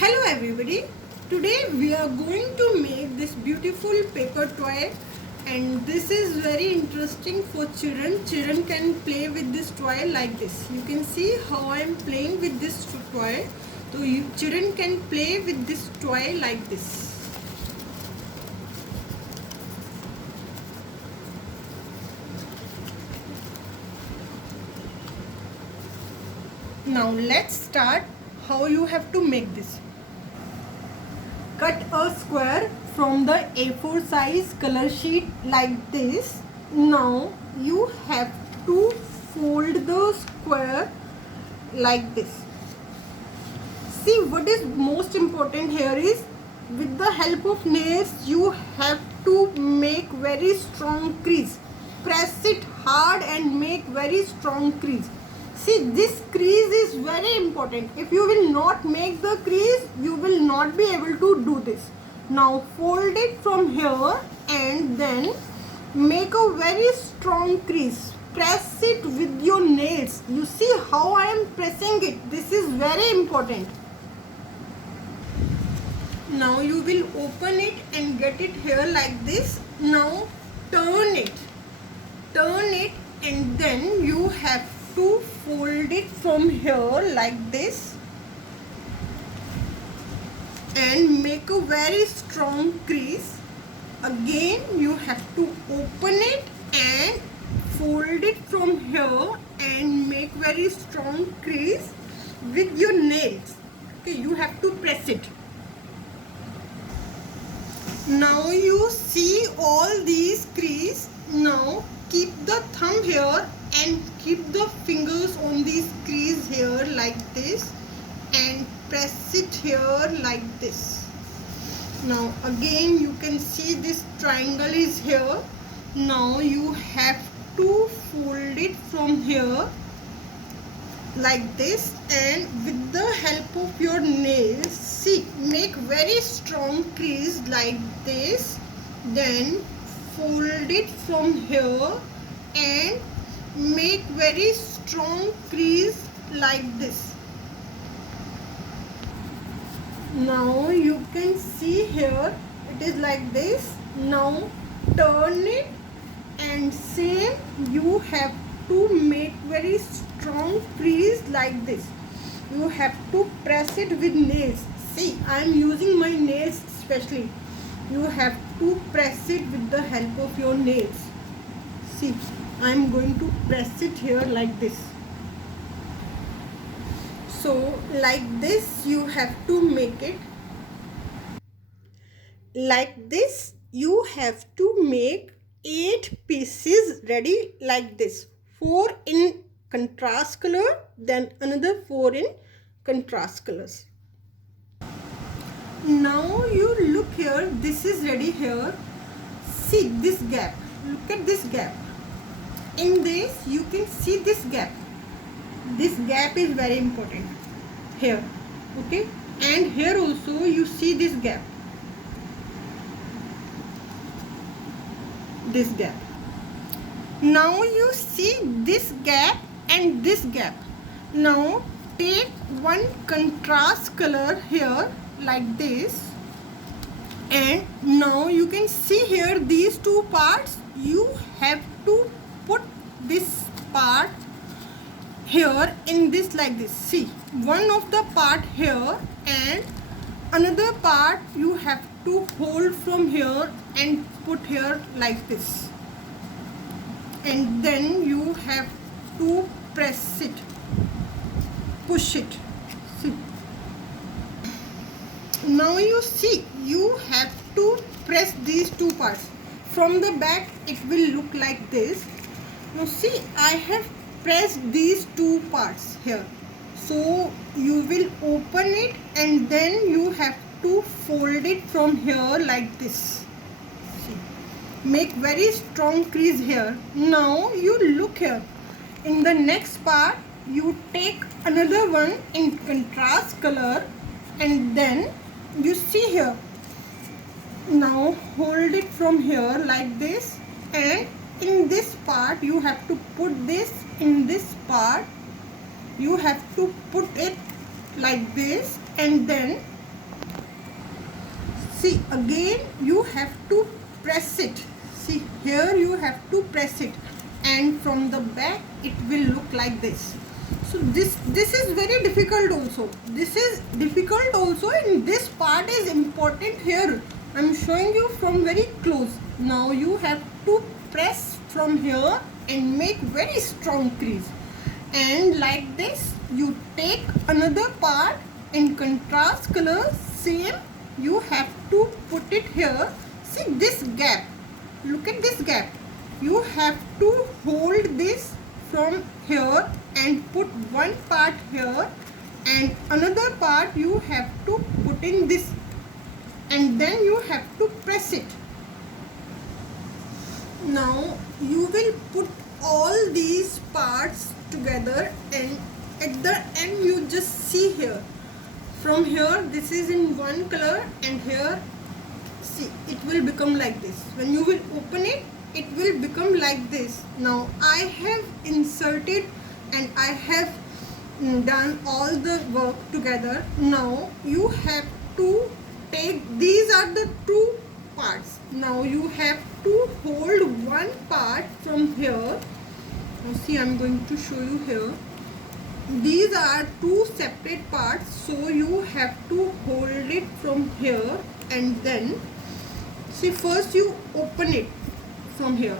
Hello everybody, today we are going to make this beautiful paper toy, and this is very interesting for children. Children can play with this toy like this. You can see how I am playing with this toy. So children can play with this toy like this. Now let's start how you have to make this. Cut a square from the A4 size color sheet like this. Now you have to fold the square like this. See, what is most important here is, with the help of nails you have to make very strong crease. Press it hard and make very strong crease. See, this crease is very important. If you will not make the crease, you will not be able to do this. Now fold it from here and then make a very strong crease. Press it with your nails. You see how I am pressing it. This is very important. Now you will open it and get it here like this. Now turn it and then you have to fold it from here like this and make a very strong crease. Again you have to open it and fold it from here and make very strong crease with your nails. Okay, you have to press it. Now you see all these crease. Now keep the thumb here and keep the fingers on this crease here like this and press it here like this. Now again you can see this triangle is here. Now you have to fold it from here like this and with the help of your nails, see, make very strong crease like this, then fold it from here and make very strong crease like this. Now you can see here it is like this. Now turn it and same you have to make very strong crease like this. You have to press it with nails. See, I am using my nails especially. You have to press it with the help of your nails. See, I am going to press it here like this. So like this you have to make it. Like this you have to make 8 pieces ready like this. 4 in contrast color, then another 4 in contrast colors. Now you look here, this is ready here. See this gap, look at this gap. In this you can see this gap. This gap is very important here, okay, and here also you see this gap, this gap. Now you see this gap and this gap. Now take one contrast color here like this, and now you can see here these two parts. You have to put this part here in this like this. See, one of the part here and another part you have to hold from here and put here like this, and then you have to press it, push it. See, now you see you have to press these two parts. From the back it will look like this. Now see, I have pressed these two parts here. So you will open it and then you have to fold it from here like this. See, make very strong crease here. Now you look here. In the next part you take another one in contrast color and then you see here. Now hold it from here like this, and in this part you have to put this in this part. You have to put it like this and then See, again you have to press it. See, here you have to press it, and from the back it will look like this. So this is very difficult also. This is difficult also, and this part is important here. I'm showing you from very close. Now you have to press from here and make very strong crease. And like this, you take another part in contrast color, same, you have to put it here. See this gap, look at this gap. You have to hold this from here and put one part here, and another part you have to put in this, and then you have to press it. Now you will put all these parts together, and at the end you just see here, from here this is in one color, and here see it will become like this. When you will open it, it will become like this. Now I have inserted and I have done all the work together. Now you have to take, these are the two parts. Now you have to hold one part from here. Now see, I'm going to show you here. These are two separate parts, so you have to hold it from here, and then see, first you open it from here,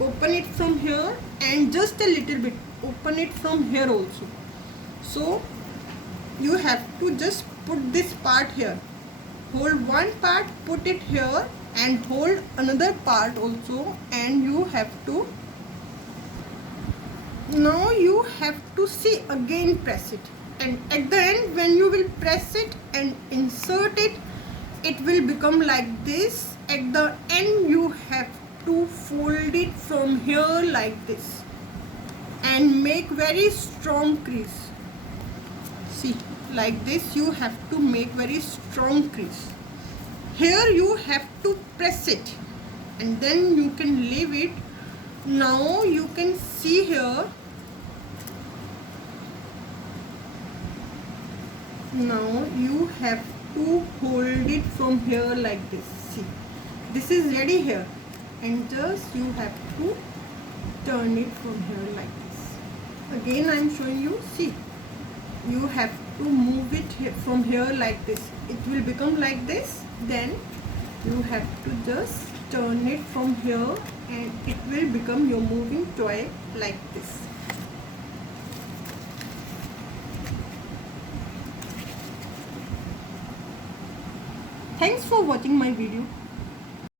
open it from here, and just a little bit open it from here also. So you have to just put this part here, hold one part, put it here, and hold another part also, and you have to, now you have to see, again press it, and at the end when you will press it and insert it, it will become like this. At the end you have to fold it from here like this and make very strong crease. See, like this you have to make very strong crease. Here you have to press it, and then you can leave it. Now you can see here, now you have to hold it from here like this. See, this is ready here, and just you have to turn it from here like this. Again I am showing you. See, you have to move it here, from here like this, it will become like this. Then you have to just turn it from here, and it will become your moving toy like this. Thanks for watching my video.